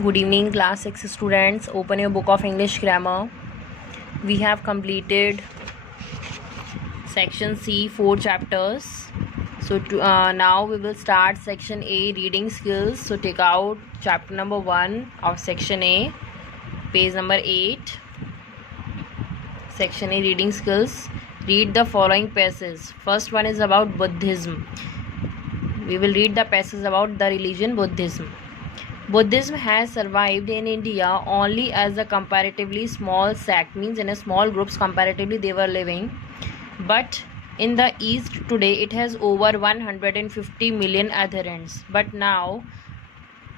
Good evening, class 6 students. Open your book of English grammar. We have completed section C, 4 chapters. So now we will start section A, reading skills. So take out chapter number 1 of section A, page number 8. Section A, reading skills. Read the following passages. First one is about Buddhism. We will read the passage about the religion Buddhism. Buddhism has survived in India only as a comparatively small sect, means in a small groups comparatively they were living. But in the East today it has over 150 million adherents. But now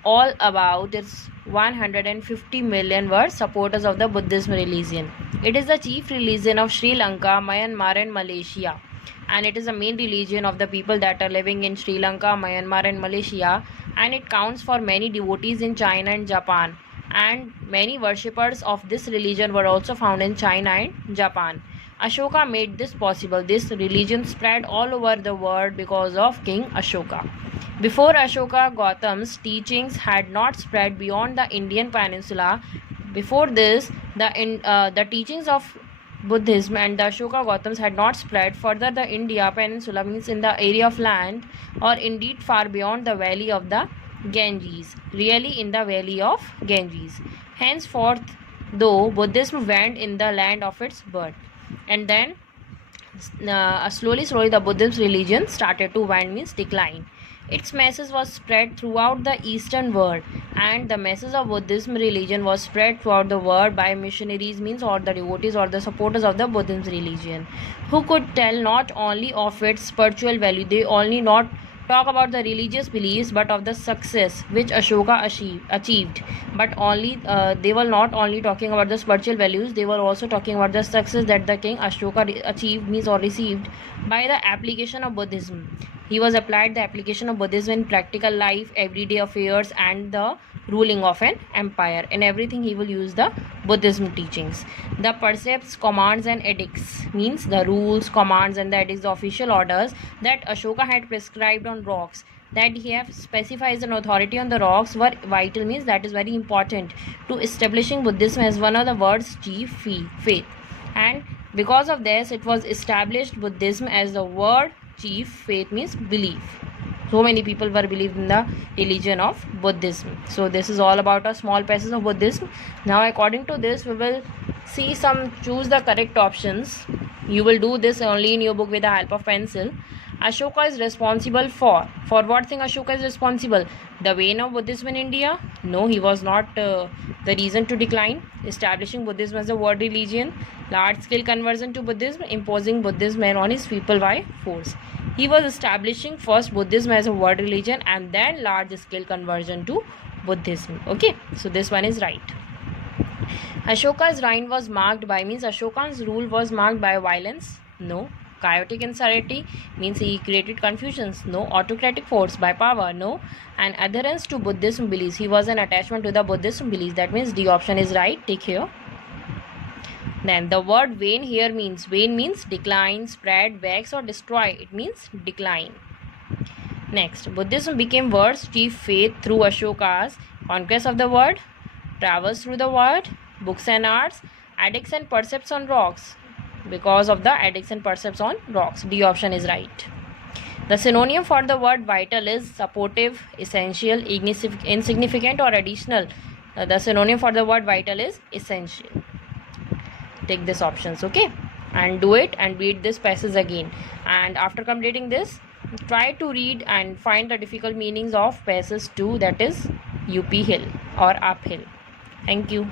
all about its 150 million were supporters of the Buddhism religion. It is the chief religion of Sri Lanka, Myanmar and Malaysia. And it is the main religion of the people that are living in Sri Lanka, Myanmar and Malaysia, and it counts for many devotees in China and Japan, and many worshippers of this religion were also found in China and Japan. Ashoka made this possible. This religion spread all over the world because of King Ashoka. Before Ashoka, Gautam's teachings had not spread beyond the Indian peninsula. Before this, the teachings of Buddhism and the Ashoka Gautams had not spread further the India peninsula, means in the area of land, or indeed far beyond the valley of the Ganges, really in the valley of Ganges. Henceforth, though Buddhism went in the land of its birth, and then slowly the Buddhist religion started to wane, means decline. Its message was spread throughout the eastern world, and the message of Buddhism religion was spread throughout the world by missionaries, means or the devotees or the supporters of the Buddhism religion, who could tell not only of its spiritual value, they only not talk about the religious beliefs but of the success which Ashoka achieved. But only they were not only talking about the spiritual values, they were also talking about the success that the king Ashoka achieved, means or received, by the application of Buddhism. He was applied the application of Buddhism in practical life, everyday affairs, and the ruling of an empire. In everything he will use the Buddhism teachings. The precepts, commands and edicts, means the rules, commands and the edicts, the official orders that Ashoka had prescribed on rocks, that he have specified an authority on the rocks, were vital, means that is very important to establishing Buddhism as one of the world's chief faith. And because of this, it was established Buddhism as the word chief faith, means belief. So many people were believed in the religion of Buddhism. So this is all about a small passage of Buddhism. Now according to this, we will see choose the correct options. You will do this only in your book with the help of pencil. Ashoka is responsible for what thing Ashoka is responsible? The wane of Buddhism in India? No, he was not the reason to decline. Establishing Buddhism as a world religion, large scale conversion to Buddhism, imposing Buddhism on his people by force. He was establishing first Buddhism as a world religion and then large scale conversion to Buddhism. Okay, so this one is right. Ashoka's reign was marked by, means Ashoka's rule was marked by violence? No. Chaotic insanity, means he created confusions? No. Autocratic force by power? No. And adherence to Buddhism beliefs, he was an attachment to the Buddhism beliefs, that means D option is right. Take here. Then the word wane here means decline, spread, wax or destroy. It means decline. Next, Buddhism became world's chief faith through Ashoka's conquest of the world, travels through the world, books and arts, edicts and precepts on rocks. Because of the edicts and precepts on rocks, D option is right. The synonym for the word vital is supportive, essential, insignificant or additional. The synonym for the word vital is essential. Take this options, okay, and do it and read this passage again. And after completing this, try to read and find the difficult meanings of passage 2, that is UP hill or uphill. Thank you.